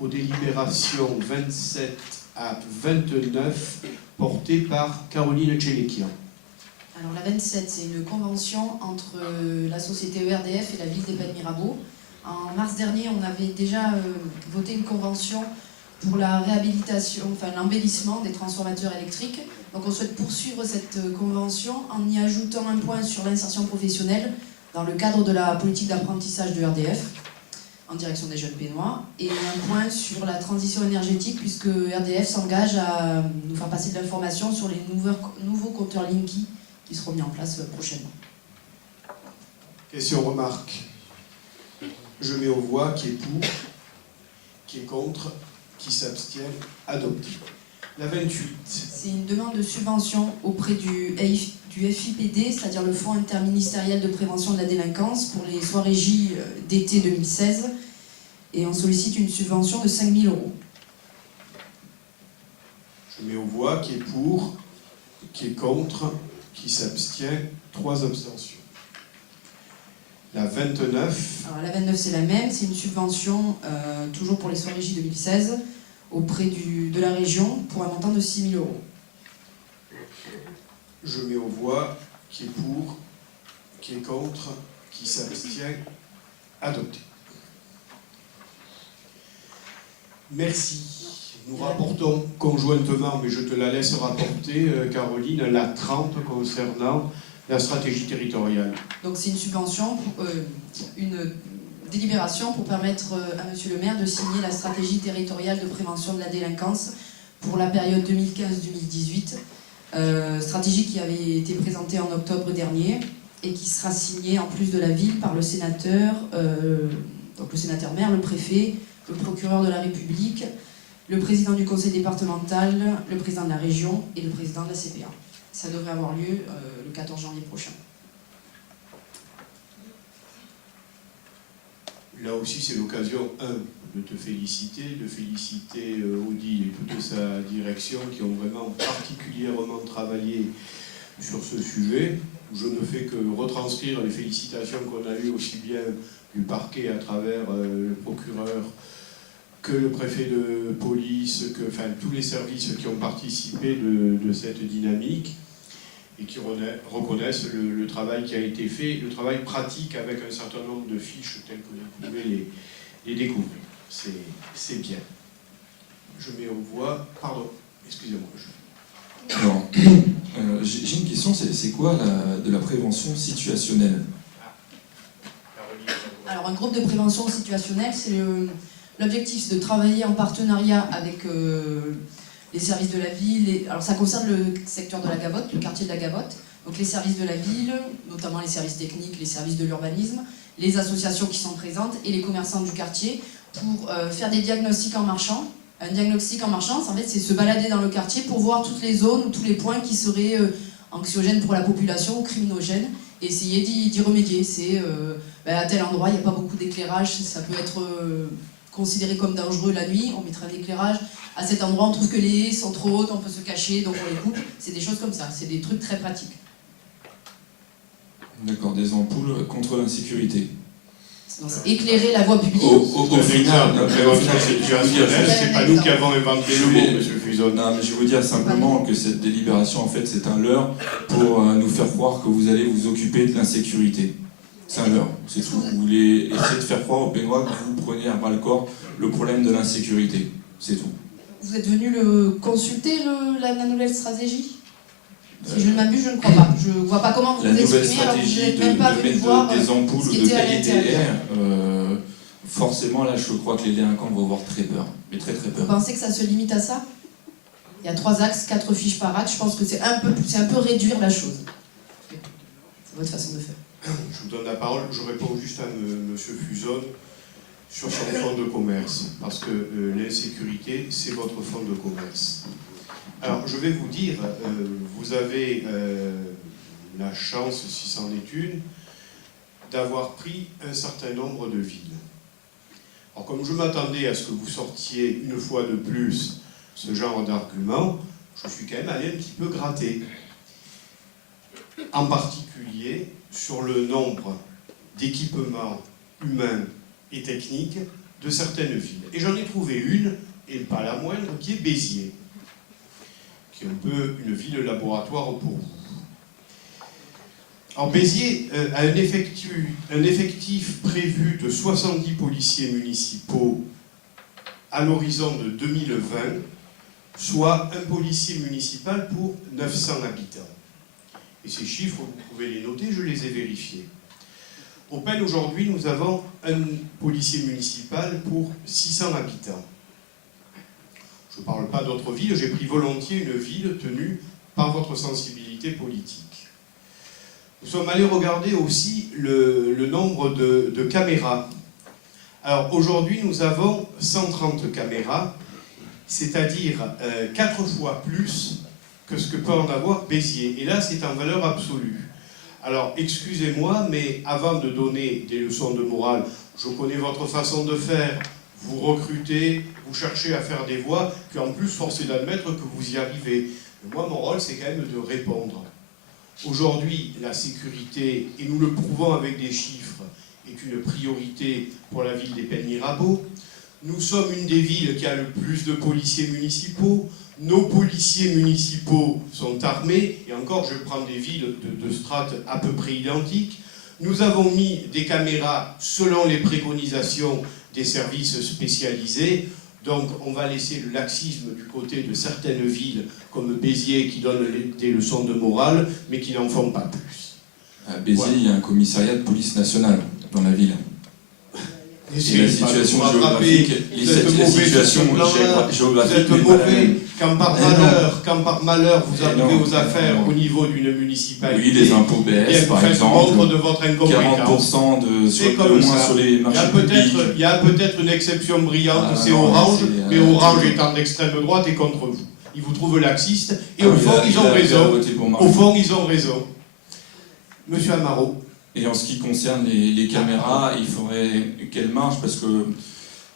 aux délibérations 27 à 29 portées par Caroline Tchélékian. Alors la 27, c'est une convention entre la société ERDF et la ville d'Épinay-Mirabeau. En mars dernier, on avait déjà voté une convention pour la réhabilitation, enfin l'embellissement des transformateurs électriques. Donc on souhaite poursuivre cette convention en y ajoutant un point sur l'insertion professionnelle dans le cadre de la politique d'apprentissage de ERDF en direction des jeunes pénois, et un point sur la transition énergétique puisque ERDF s'engage à nous faire passer de l'information sur les nouveaux compteurs Linky qui seront mis en place prochainement. Question, remarque. Je mets aux voix qui est pour, qui est contre, qui s'abstient, adopté. La 28. C'est une demande de subvention auprès du FIPD, c'est-à-dire le Fonds interministériel de prévention de la délinquance, pour les soirées J d'été 2016. Et on sollicite une subvention de 5 000 €. Je mets aux voix qui est pour, qui est contre, qui s'abstient, 3 abstentions. La 29. Alors la 29, c'est la même, c'est une subvention, toujours pour les soirées J 2016, auprès de la région, pour un montant de 6 000 €. Je mets aux voix qui est pour, qui est contre, qui s'abstient, adopté. Merci. Nous rapportons conjointement, mais je te la laisse rapporter, Caroline, la 30 concernant la stratégie territoriale. Donc c'est une subvention, une délibération pour permettre à Monsieur le maire de signer la stratégie territoriale de prévention de la délinquance pour la période 2015-2018. Stratégie qui avait été présentée en octobre dernier et qui sera signée en plus de la ville par le sénateur, donc le sénateur maire, le préfet, le procureur de la République, le président du conseil départemental, le président de la région et le président de la CPA. Ça devrait avoir lieu le 14 janvier prochain. Là aussi, c'est l'occasion, de te féliciter, de féliciter Odile et toute sa direction qui ont vraiment particulièrement travaillé sur ce sujet. Je ne fais que retranscrire les félicitations qu'on a eues aussi bien du parquet à travers le procureur que le préfet de police, enfin tous les services qui ont participé de cette dynamique et qui reconnaissent le travail qui a été fait, le travail pratique avec un certain nombre de fiches telles que vous pouvez les découvrir. C'est bien. Je mets aux voix... Pardon, excusez-moi. Alors, j'ai une question, c'est quoi de la prévention situationnelle? Alors un groupe de prévention situationnelle, c'est l'objectif, c'est de travailler en partenariat avec les services de la ville. Alors ça concerne le secteur de la Gavotte, le quartier de la Gavotte. Donc les services de la ville, notamment les services techniques, les services de l'urbanisme, les associations qui sont présentes et les commerçants du quartier pour faire des diagnostics en marchant. Un diagnostic en marchant, en fait, c'est se balader dans le quartier pour voir toutes les zones ou tous les points qui seraient anxiogènes pour la population ou criminogènes et essayer d'y remédier. C'est à tel endroit, il n'y a pas beaucoup d'éclairage, ça peut être considéré comme dangereux la nuit, on mettra un éclairage. À cet endroit, on trouve que les haies sont trop hautes, on peut se cacher, donc on les coupe. C'est des choses comme ça, c'est des trucs très pratiques. D'accord, des ampoules contre l'insécurité. C'est éclairer la voie publique. Au final, c'est pas nous qui avons inventé le mot, M. Fuson. Non, mais je vais vous dire simplement que cette délibération, en fait, c'est un leurre pour nous faire croire que vous allez vous occuper de l'insécurité. C'est un leurre, c'est tout. Vous voulez essayer de faire croire aux Pénois que vous prenez à bras-le-corps le problème de l'insécurité. C'est tout. Vous êtes venu consulter la nouvelle stratégie? Si je ne m'abuse, je ne crois pas. Je ne vois pas comment vous vous exprimez alors que je n'ai même pas venu voir des ampoules ce qui de était à qualité l'intérieur. Forcément, là, je crois que les délinquants vont avoir très peur. Mais très très peur. Vous pensez que ça se limite à ça? Il y a 3 axes, 4 fiches par axe. Je pense que c'est un peu réduire la chose. C'est votre façon de faire. Je vous donne la parole. Je réponds juste à M. Fuson sur son fonds de commerce. Parce que l'insécurité, c'est votre fonds de commerce. Alors, je vais vous dire, vous avez la chance, si c'en est une, d'avoir pris un certain nombre de villes. Alors, comme je m'attendais à ce que vous sortiez une fois de plus ce genre d'argument, je suis quand même allé un petit peu gratter. En particulier sur le nombre d'équipements humains et techniques de certaines villes. Et j'en ai trouvé une, et pas la moindre, qui est Béziers, qui est un peu une ville laboratoire pour vous. Alors Béziers a un effectif prévu de 70 policiers municipaux à l'horizon de 2020, soit un policier municipal pour 900 habitants. Et ces chiffres, vous pouvez les noter, je les ai vérifiés. Au Pen, aujourd'hui, nous avons un policier municipal pour 600 habitants. Je ne parle pas d'autres villes, j'ai pris volontiers une ville tenue par votre sensibilité politique. Nous sommes allés regarder aussi le nombre de caméras. Alors aujourd'hui, nous avons 130 caméras, c'est-à-dire 4 fois plus que ce que peut en avoir Béziers. Et là, c'est en valeur absolue. Alors, excusez-moi, mais avant de donner des leçons de morale, je connais votre façon de faire. Vous recrutez, vous cherchez à faire des voix, puis en plus, force est d'admettre que vous y arrivez. Mais moi, mon rôle, c'est quand même de répondre. Aujourd'hui, la sécurité, et nous le prouvons avec des chiffres, est une priorité pour la ville des Pennes-Mirabeau. Nous sommes une des villes qui a le plus de policiers municipaux. Nos policiers municipaux sont armés, et encore, je prends des villes de strates à peu près identiques. Nous avons mis des caméras selon les préconisations des services spécialisés. Donc, on va laisser le laxisme du côté de certaines villes, comme Béziers, qui donnent des leçons de morale, mais qui n'en font pas plus. À Béziers, Voilà. il y a un commissariat de police nationale dans la ville. Et la situation géographique, vous êtes mauvais sur ce plan-là, vous êtes mauvais quand par malheur vous arrivez aux affaires au niveau d'une municipalité. Oui, les impôts baissent, par exemple, montre de votre incompétence. 40% de moins sur les marchés publics. Il y a peut-être une exception brillante, c'est non, Orange, c'est, mais Orange étant d'extrême droite et contre vous. Ils vous trouvent laxiste, et au fond, ils ont il a raison. voté pour Marc. Au fond, ils ont raison. Monsieur Amaro. Et en ce qui concerne les caméras, il faudrait qu'elles marchent parce que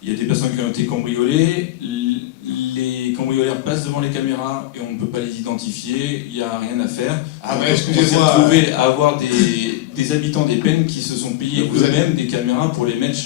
il y a des personnes qui ont été cambriolées, les cambrioleurs passent devant les caméras et on ne peut pas les identifier, il n'y a rien à faire. Ah Donc, ben, excusez-moi. on s'est retrouvé à avoir des habitants des Pennes qui se sont payés eux-mêmes des caméras pour les mettre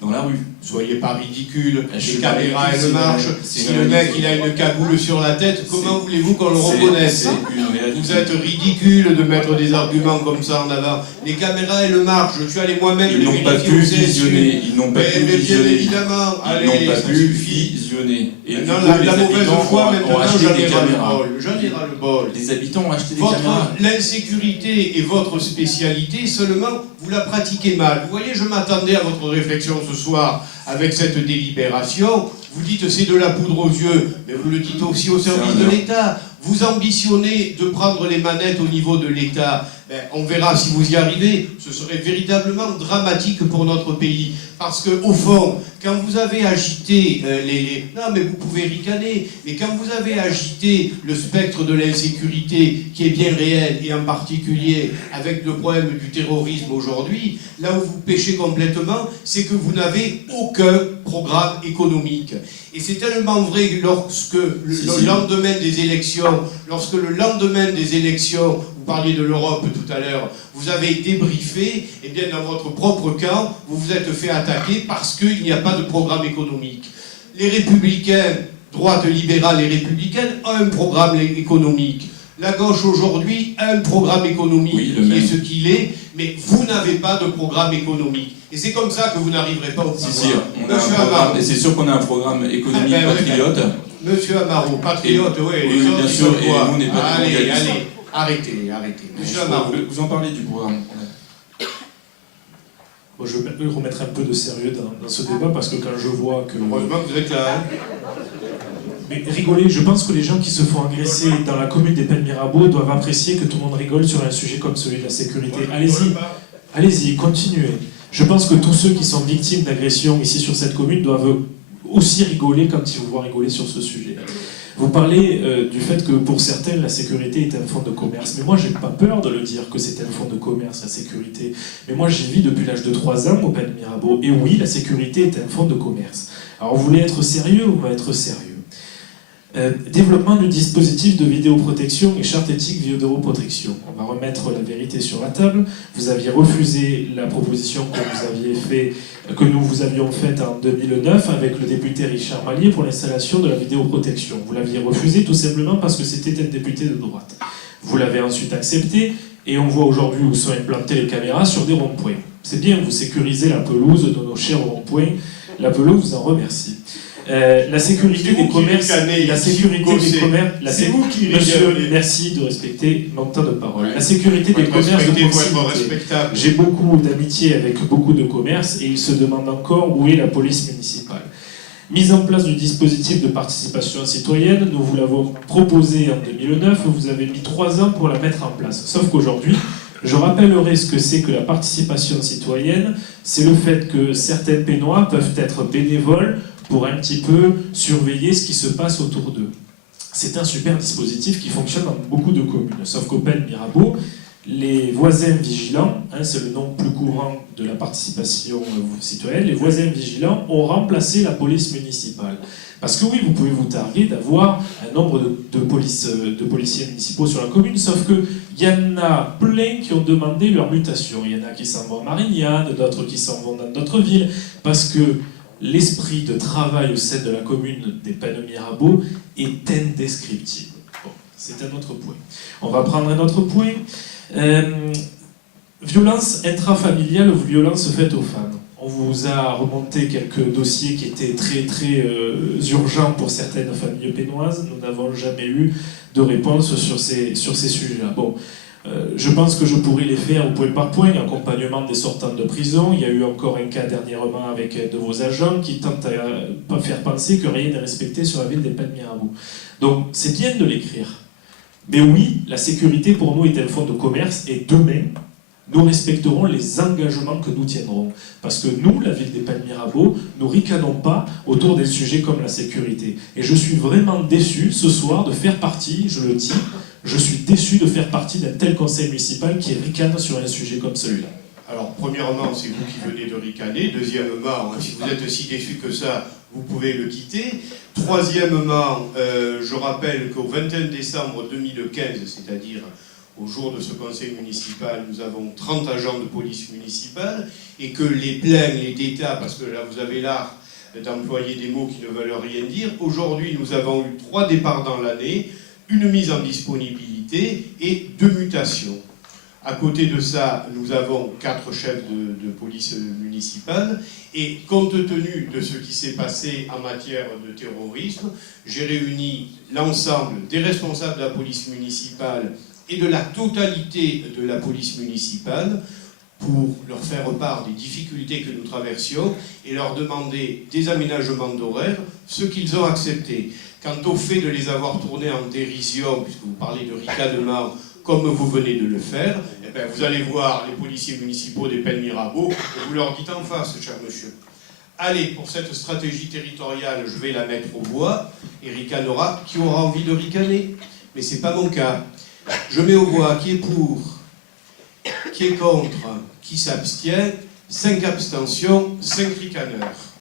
dans la rue. Soyez pas ridicule, Je les caméras elles c'est marchent. c'est Si une le mec réalité. il a une cagoule sur la tête, comment voulez-vous qu'on le reconnaisse? C'est une réalité. Vous êtes ridicule de mettre des arguments comme ça en avant. Les caméras elles marchent, je suis allé moi-même Ils les n'ont pas vérifier pu au CSU. visionner, ils n'ont pas pu Mais bien visionner. évidemment, Ils allez, n'ont pas ça pu suffit. visionner. Et Maintenant, du coup, la les mauvaise habitants foi, ont maintenant acheté j'en des ai ras le caméras. bol. J'en ai ras le bol. Les habitants ont acheté des caméras. L'insécurité est votre spécialité, seulement vous la pratiquez mal. Vous voyez, je m'attendais à votre réflexion ce soir avec cette délibération. Vous dites c'est de la poudre aux yeux, mais vous le dites aussi au service de l'État. Vous ambitionnez de prendre les manettes au niveau de l'État. Ben, on verra si vous y arrivez. Ce serait véritablement dramatique pour notre pays. Parce qu'au fond, quand vous avez agité Non, mais vous pouvez ricaner, mais quand vous avez agité le spectre de l'insécurité, qui est bien réel, et en particulier avec le problème du terrorisme aujourd'hui, là où vous péchez complètement, c'est que vous n'avez aucun programme économique. Et c'est tellement vrai que lorsque le lendemain des élections, vous parliez de l'Europe tout à l'heure, vous avez débriefé, et bien dans votre propre camp, vous vous êtes fait attaquer parce qu'il n'y a pas de programme économique. Les républicains, droite libérale et républicaine, ont un programme économique. La gauche aujourd'hui a un programme économique qui est ce qu'il est, mais vous n'avez pas de programme économique. Et c'est comme ça que vous n'arriverez pas au pouvoir. Si, on a un programme, et c'est sûr qu'on a un programme économique patriote. Monsieur Amaro, patriote, oui, oui, bien sûr, et nous, on n'est pas allez, arrêtez. Monsieur Amaro. Vous en parlez du programme. Bon, je vais remettre un peu de sérieux dans ce débat parce que quand je vois que... Heureusement que vous êtes là. Mais rigolez, je pense que les gens qui se font agresser dans la commune des Pennes-Mirabeau doivent apprécier que tout le monde rigole sur un sujet comme celui de la sécurité. Allez-y, continuez. Je pense que tous ceux qui sont victimes d'agressions ici sur cette commune doivent aussi rigoler quand ils vous voient rigoler sur ce sujet. Vous parlez du fait que pour certains, la sécurité est un fonds de commerce. Mais moi, j'ai pas peur de le dire que c'est un fonds de commerce, la sécurité. Mais moi, j'y vis depuis l'âge de 3 ans au Pennes-Mirabeau. Et oui, la sécurité est un fonds de commerce. Alors, vous voulez être sérieux, on va être sérieux. Développement du dispositif de vidéoprotection et charte éthique vidéoprotection. On va remettre la vérité sur la table. Vous aviez refusé la proposition que nous vous avions faite en 2009 avec le député Richard Mallier pour l'installation de la vidéoprotection. Vous l'aviez refusé tout simplement parce que c'était un député de droite. Vous l'avez ensuite accepté et on voit aujourd'hui où sont implantées les caméras sur des ronds-points. C'est bien, vous sécurisez la pelouse de nos chers ronds-points. La pelouse vous en remercie. La sécurité des commerces, c'est vous qui Monsieur, ricanez. merci de respecter mon temps de parole. La sécurité des commerces de proximité. respectable. J'ai beaucoup d'amitié avec beaucoup de commerces et ils se demandent encore où est la police municipale. Mise en place du dispositif de participation citoyenne, nous vous l'avons proposé en 2009, vous avez mis 3 ans pour la mettre en place. Sauf qu'aujourd'hui, je rappellerai ce que c'est que la participation citoyenne, c'est le fait que certains pénois peuvent être bénévoles pour un petit peu surveiller ce qui se passe autour d'eux. C'est un super dispositif qui fonctionne dans beaucoup de communes, sauf qu'au Pen Mirabeau, les voisins vigilants, c'est le nom plus courant de la participation citoyenne, les voisins vigilants ont remplacé la police municipale. Parce que oui, vous pouvez vous targuer d'avoir un nombre de policiers municipaux sur la commune, sauf qu'il y en a plein qui ont demandé leur mutation. Il y en a qui s'en vont à Marignane, d'autres qui s'en vont dans d'autres villes, parce que l'esprit de travail au sein de la commune des Pennes Mirabeau est indescriptible. Bon, c'est un autre point. On va prendre un autre point. Violence intrafamiliale ou violence faite aux femmes. On vous a remonté quelques dossiers qui étaient très urgents pour certaines familles pénoises. Nous n'avons jamais eu de réponse sur ces sujets-là. Bon, je pense que je pourrais les faire au point par point, accompagnement des sortants de prison. Il y a eu encore un cas dernièrement avec un de vos agents qui tente à faire penser que rien n'est respecté sur la ville des Pennes Mirabeau. Donc c'est bien de l'écrire. Mais oui, la sécurité pour nous est un fonds de commerce et demain, nous respecterons les engagements que nous tiendrons. Parce que nous, la ville des Pennes Mirabeau, nous ricanons pas autour des sujets comme la sécurité. Et je suis vraiment déçu ce soir de faire partie, je le dis, je suis déçu de faire partie d'un tel conseil municipal qui ricane sur un sujet comme celui-là. Alors, premièrement, c'est vous qui venez de ricaner. Deuxièmement, si vous êtes si déçu que ça, vous pouvez le quitter. Troisièmement, je rappelle qu'au 21 décembre 2015, c'est-à-dire au jour de ce conseil municipal, nous avons 30 agents de police municipale et que les plaintes, les détails, parce que là vous avez l'art d'employer des mots qui ne veulent rien dire, aujourd'hui nous avons eu 3 départs dans l'année, une mise en disponibilité et 2 mutations. À côté de ça, nous avons 4 chefs de police municipale et compte tenu de ce qui s'est passé en matière de terrorisme, j'ai réuni l'ensemble des responsables de la police municipale et de la totalité de la police municipale pour leur faire part des difficultés que nous traversions et leur demander des aménagements d'horaire, ce qu'ils ont accepté. Quant au fait de les avoir tournés en dérision, puisque vous parlez de ricanement, comme vous venez de le faire, eh bien, vous allez voir les policiers municipaux des Pennes Mirabeau et vous leur dites en face, cher monsieur, allez, pour cette stratégie territoriale, je vais la mettre au bois, et ricanera qui aura envie de ricaner. Mais ce n'est pas mon cas. Je mets au bois qui est pour, qui est contre, qui s'abstient, 5 abstentions, 5 ricaneurs.